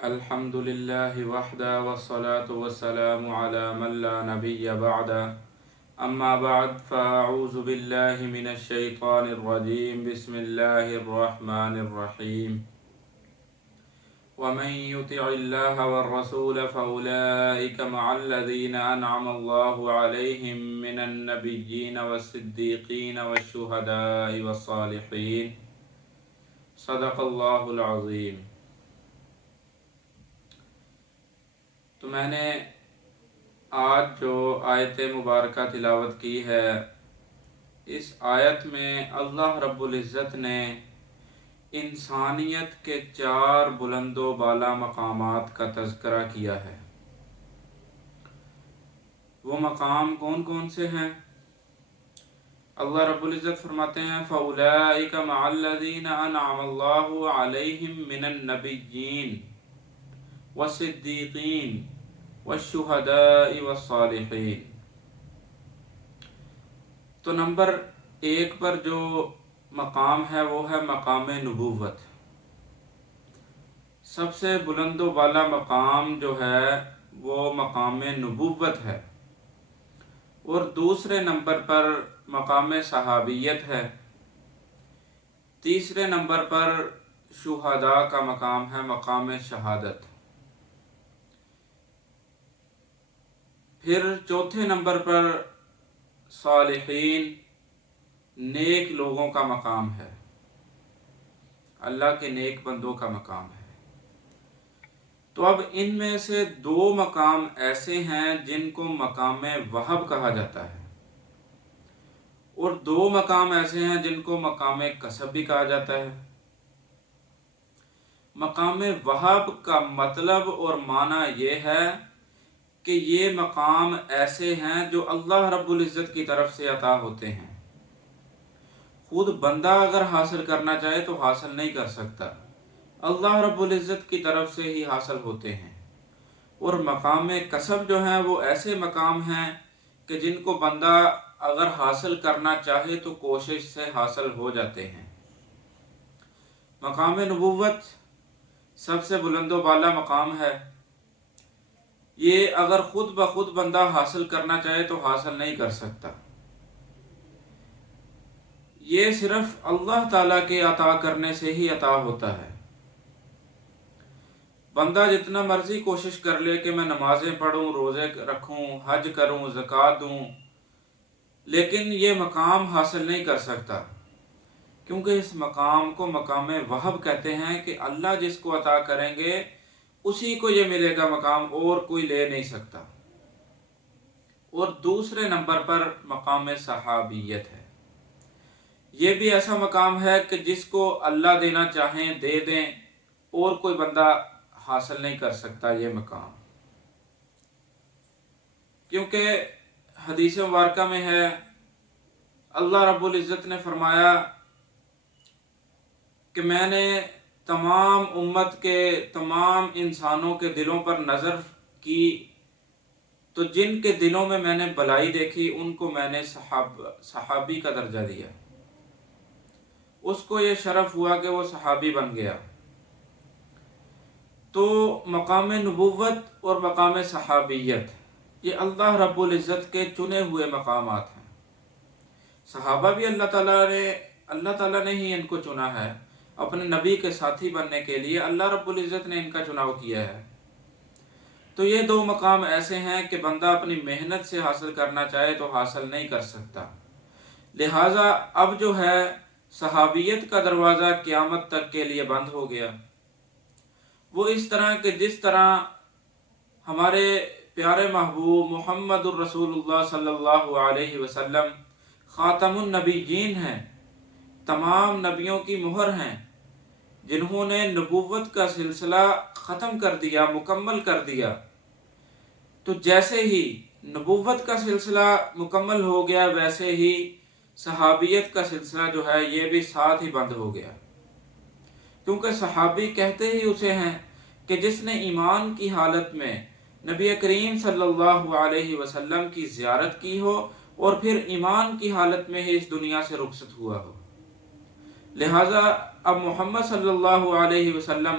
الحمد لله وحده والصلاة والسلام على من لا نبي بعده أما بعد فأعوذ بالله من الشيطان الرجيم بسم الله الرحمن الرحيم ومن يطع الله والرسول فأولئك مع الذين أنعم الله عليهم من النبيين والصديقين والشهداء والصالحين صدق الله العظيم۔ تو میں نے آج جو آیت مبارکہ تلاوت کی ہے، اس آیت میں اللہ رب العزت نے انسانیت کے 4 بلند و بالا مقامات کا تذکرہ کیا ہے۔ وہ مقام کون کون سے ہیں؟ اللہ رب العزت فرماتے ہیں فَأُولَئِكَ مَعَ الَّذِينَ أَنْعَمَ اللَّهُ عَلَيْهِمْ مِنَ النَّبِيِّينَ والصدیقین والشہداء والصالحین۔ تو نمبر 1 پر جو مقام ہے وہ ہے مقام نبوت۔ سب سے بلند و بالا مقام جو ہے وہ مقام نبوت ہے، اور دوسرے نمبر پر مقام صحابیت ہے، تیسرے نمبر پر شہداء کا مقام ہے، مقام شہادت، پھر چوتھے نمبر پر صالحین نیک لوگوں کا مقام ہے، اللہ کے نیک بندوں کا مقام ہے۔ تو اب ان میں سے 2 مقام ایسے ہیں جن کو مقام وہب کہا جاتا ہے، اور 2 مقام ایسے ہیں جن کو مقام کسب بھی کہا جاتا ہے۔ مقام وہب کا مطلب اور معنی یہ ہے کہ یہ مقام ایسے ہیں جو اللہ رب العزت کی طرف سے عطا ہوتے ہیں، خود بندہ اگر حاصل کرنا چاہے تو حاصل نہیں کر سکتا، اللہ رب العزت کی طرف سے ہی حاصل ہوتے ہیں۔ اور مقام کسب جو ہیں وہ ایسے مقام ہیں کہ جن کو بندہ اگر حاصل کرنا چاہے تو کوشش سے حاصل ہو جاتے ہیں۔ مقام نبوت سب سے بلند و بالا مقام ہے، یہ اگر خود بخود بندہ حاصل کرنا چاہے تو حاصل نہیں کر سکتا، یہ صرف اللہ تعالیٰ کے عطا کرنے سے ہی عطا ہوتا ہے۔ بندہ جتنا مرضی کوشش کر لے کہ میں نمازیں پڑھوں، روزے رکھوں، حج کروں، زکوٰۃ دوں، لیکن یہ مقام حاصل نہیں کر سکتا، کیونکہ اس مقام کو مقام وہب کہتے ہیں کہ اللہ جس کو عطا کریں گے اسی کو یہ ملے گا مقام، اور کوئی لے نہیں سکتا۔ اور دوسرے نمبر پر مقام صحابیت ہے، یہ بھی ایسا مقام ہے کہ جس کو اللہ دینا چاہیں دے دیں، اور کوئی بندہ حاصل نہیں کر سکتا یہ مقام، کیونکہ حدیث مبارکہ میں ہے اللہ رب العزت نے فرمایا کہ میں نے تمام امت کے تمام انسانوں کے دلوں پر نظر کی، تو جن کے دلوں میں نے بلائی دیکھی ان کو میں نے صحابی کا درجہ دیا، اس کو یہ شرف ہوا کہ وہ صحابی بن گیا۔ تو مقام نبوت اور مقام صحابیت یہ اللہ رب العزت کے چنے ہوئے مقامات ہیں۔ صحابہ بھی اللہ تعالیٰ نے ہی ان کو چنا ہے، اپنے نبی کے ساتھی بننے کے لیے اللہ رب العزت نے ان کا چناؤ کیا ہے۔ تو یہ 2 مقام ایسے ہیں کہ بندہ اپنی محنت سے حاصل کرنا چاہے تو حاصل نہیں کر سکتا، لہٰذا اب جو ہے صحابیت کا دروازہ قیامت تک کے لیے بند ہو گیا۔ وہ اس طرح کہ جس طرح ہمارے پیارے محبوب محمد الرسول اللہ صلی اللہ علیہ وسلم خاتم النبیین ہیں، تمام نبیوں کی مہر ہیں، جنہوں نے نبوت کا سلسلہ ختم کر دیا، مکمل کر دیا، تو جیسے ہی نبوت کا سلسلہ مکمل ہو گیا ویسے ہی صحابیت کا سلسلہ جو ہے یہ بھی ساتھ ہی بند ہو گیا، کیونکہ صحابی کہتے ہی اسے ہیں کہ جس نے ایمان کی حالت میں نبی کریم صلی اللہ علیہ وسلم کی زیارت کی ہو اور پھر ایمان کی حالت میں ہی اس دنیا سے رخصت ہوا ہو۔ لہٰذا اب محمد صلی اللہ علیہ وسلم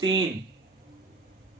3,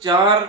4,